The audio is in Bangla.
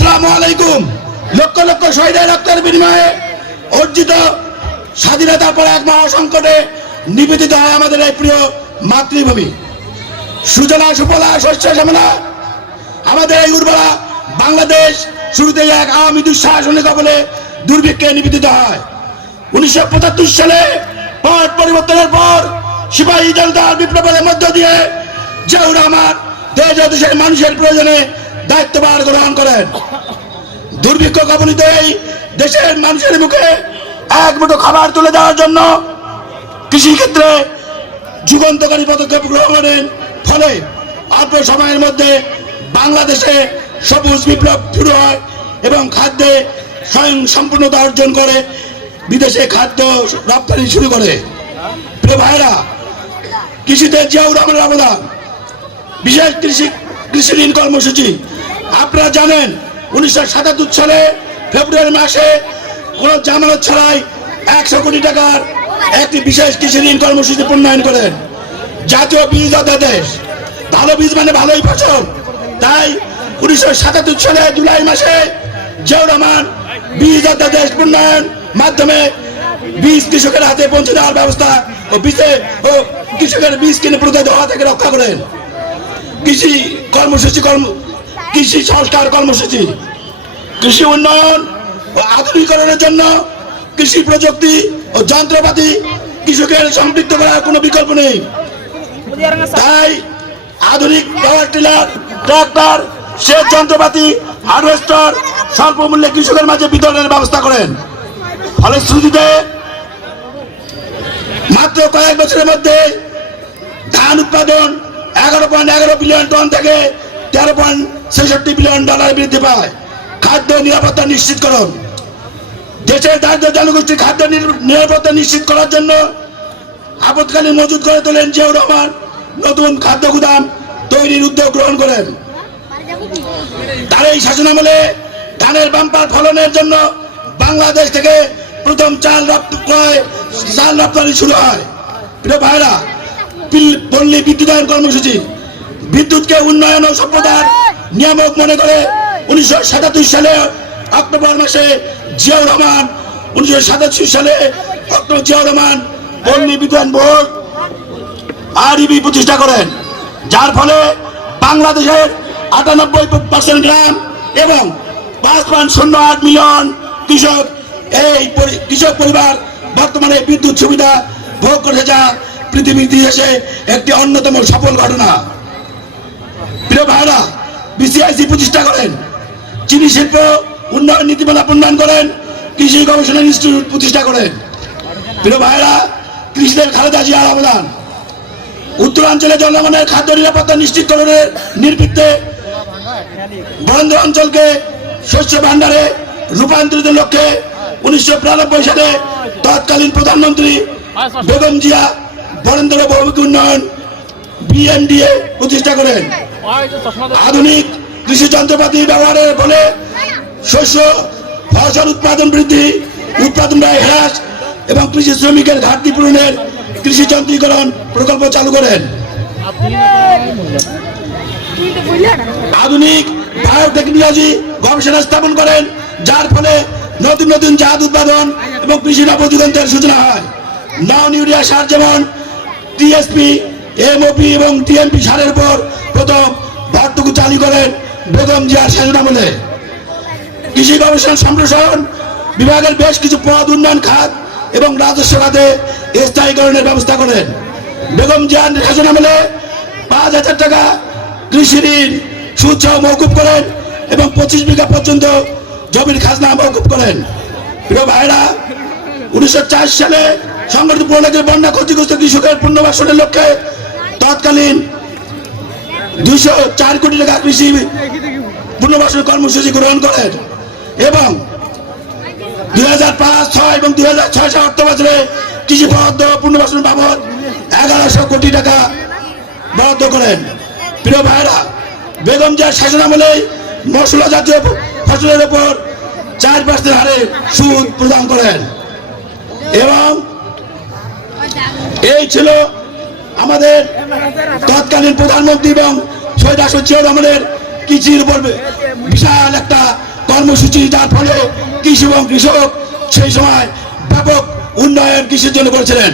সালামু আলাইকুম। লক্ষ লক্ষ শহীদের রক্তের বিনিময়ে অর্জিত স্বাধীনতার পর এক মহাসংকটে নিবেদিত হয় আমাদের এই প্রিয় মাতৃভূমি। সুজলা সুফলা শস্য শ্যামলা আমাদের এই উর্বরা বাংলাদেশ শুরুতে এক আওয়ামী দুঃশাসনের কবলে দুর্ভিক্ষে নিবেদিত হয়। উনিশশো পঁচাত্তর সালে পট পরিবর্তনের পর সিপাহী জনতার বিপ্লবের মধ্য দিয়ে জিয়াউর রহমান দেশ দেশের মানুষের প্রয়োজনে দায়িত্বভার গ্রহণ করেন। দুর্ভিক্ষ কবলিত এই দেশের মানুষের মুখে এক মুঠো খাবার তুলে দেওয়ার জন্য কৃষিক্ষেত্রে যুগান্তকারী পদক্ষেপ গ্রহণ করেন ফলে অল্প সময়ের মধ্যে বাংলাদেশে সবুজ বিপ্লব শুরু হয় এবং খাদ্যে স্বয়ং সম্পূর্ণতা অর্জন করে, বিদেশে খাদ্য রপ্তানি শুরু করে। প্রিয় ভাইরা কৃষিতে জিয়াউর রহমানের অবদান, বিশেষ কৃষি কৃষি ঋণ কর্মসূচি আপনারা জানেন, উনিশশো সাতাত্তর সালে ফেব্রুয়ারি মাসে কোনো জামানত ছাড়াই একশো কোটি টাকার একটি বিশেষ কৃষি ঋণ কর্মসূচি প্রণয়ন করেন। জাতীয় বীজ অধ্যাদেশ। ভালো বীজ মানে ভালোই ফসল। তাই উনিশশো সাতাত্তর সালে জুলাই মাসে জিয়াউর রহমান বীজ অধ্যাদেশ প্রণয়ন মাধ্যমে বীজ কৃষকের হাতে পৌঁছে দেওয়ার ব্যবস্থা ও বীজে ও কৃষকের বীজ কিনে প্রদায় হওয়া থেকে রক্ষা করেন। কৃষি কর্মসূচি কর্ম কৃষি সংস্কার কর্মসূচি, কৃষি উন্নয়ন ও আধুনিকরণের জন্য কৃষি প্রযুক্তি ও যন্ত্রপাতি কৃষকের সম্পৃক্ত করার কোনো বিকল্প নেই। তাই আধুনিক পাওয়ার টিলার, ট্রাক্টর, সেচ যন্ত্রপাতি, হারভেস্টার স্বল্প মূল্যে কৃষকের মাঝে বিতরণের ব্যবস্থা করেন। ফলশ্রুতিতে মাত্র কয়েক বছরের মধ্যে ধান উৎপাদন এগারো পয়েন্ট এগারো বিলিয়ন টন থেকে তেরো পয়েন্ট ছেষট্টি বিলিয়ন ডলার বৃদ্ধি পায়। খাদ্য নিরাপত্তা নিশ্চিতকরণ দেশের দারিদ্র জনগোষ্ঠীর খাদ্য নিরাপত্তা নিশ্চিত করার জন্য আপতকালীন মজুদ করে তোলেন জিয়াউর রহমান। নতুন খাদ্য গুদাম তৈরির উদ্যোগ গ্রহণ করেন। তার এই শাসনামলে ধানের বাম্পার ফলনের জন্য বাংলাদেশ থেকে প্রথম চাল রপ্ত চাল রপ্তানি শুরু হয়। প্রিয় ভাইরা পল্লী বিদ্যুতায়ন কর্মসূচি। বিদ্যুৎকে উন্নয়ন ও সভ্যতার নিয়ামক মনে করে উনিশশো সাতাত্তর সালে অক্টোবর মাসে জিয়াউর রহমান উনিশশো সাতাত্তর সালে অক্টোবর জিয়াউর রহমান পল্লী বিদ্যুতায়ন বোর্ড আরইবি প্রতিষ্ঠা করেন। যার ফলে বাংলাদেশের আটানব্বই পার্সেন্ট গ্রাম এবং পাঁচ পয়েন্ট শূন্য আট মিলিয়ন কৃষক এই কৃষক পরিবার বর্তমানে বিদ্যুৎ সুবিধা ভোগ করেছে যা পৃথিবীর ইতিহাসে একটি অন্যতম সফল ঘটনা। প্রিয় ভাইরা বিসিআইসি প্রতিষ্ঠা করেন। চিনি শিল্প উন্নয়ন নীতিমালা প্রণয়ন করেন, কৃষি গবেষণা ইনস্টিটিউট প্রতিষ্ঠা করেন। প্রিয় ভাইরা কৃষিদের খালেদা জিয়ার অবদান। উত্তরাঞ্চলে জনগণের খাদ্য নিরাপত্তা নিশ্চিতকরণের নির্বৃত্তে বরেন্দ্র অঞ্চলকে শস্য ভাণ্ডারে রূপান্তরিত লক্ষ্যে উনিশশো বিরানব্বই সালে তৎকালীন প্রধানমন্ত্রী বেগম জিয়া বরেন্দ্র বহুমুখী উন্নয়ন বিএনডিএ প্রতিষ্ঠা করেন। আধুনিক কৃষি যন্ত্রপাতি ব্যবহারের ফলে শস্য ফসল উৎপাদন বৃদ্ধি উৎপাদন ব্যয় হ্রাস এবং কৃষি শ্রমিকের ঘাটতি পূরণের কৃষি যন্ত্রীকরণ প্রকল্প চালু করেন। আধুনিক বায়োটেকনোলজি গবেষণা স্থাপন করেন যার ফলে নতুন নতুন জাত উৎপাদন এবং কৃষি নবযুগান্তের সূচনা হয়। নন ইউরিয়া সার যেমন টিএসপি এমওপি এবং টিএমপি সারের পর প্রথম ভর্তুকু চালু করেন বেগম জিয়ার শাসনামলে কৃষি গবেষণা সম্প্রসারণ বিভাগের বেশ কিছু পদ, উন্নয়ন খাত এবং রাজস্ব খাতে স্থায়ীকরণের ব্যবস্থা করেন। বেগম জিয়ার শাসনামলে পাঁচ হাজার টাকা কৃষি ঋণ সহ মৌকুব করেন এবং পঁচিশ বিঘা পর্যন্ত জমির খাজনা মৌকুব করেন। প্রিয় ভাইরা, উনিশশো চার সালে সংগঠিত পূর্ণাগের বন্যা ক্ষতিগ্রস্ত কৃষকের পুনর্বাসনের লক্ষ্যে তৎকালীন দুইশো চার কোটি টাকা কৃষি পুনর্বাসন কর্মসূচি গ্রহণ করেন এবং দুই হাজার পাঁচ, ছয় এবং দুই হাজার ছয় সাত অর্থ বছরে কৃষি বরাদ্দ পুনর্বাসন বাবদ এগারোশো কোটি টাকা বরাদ্দ করেন। প্রিয় ভাইরা বেগম জিয়ার শাসনামলে মশলা জাতীয় ফসলের উপর চার পার্সেন্ট হারে সুদ প্রদান করেন এবং এই ছিল আমাদের তৎকালীন প্রধানমন্ত্রী এবং শহীদ আসদ চেয়ার রহমানের কৃষির উপর বিশাল একটা কর্মসূচি, যার ফলে কৃষি এবং কৃষক সেই সময় ব্যাপক উন্নয়ন কৃষির জন্য করেছিলেন।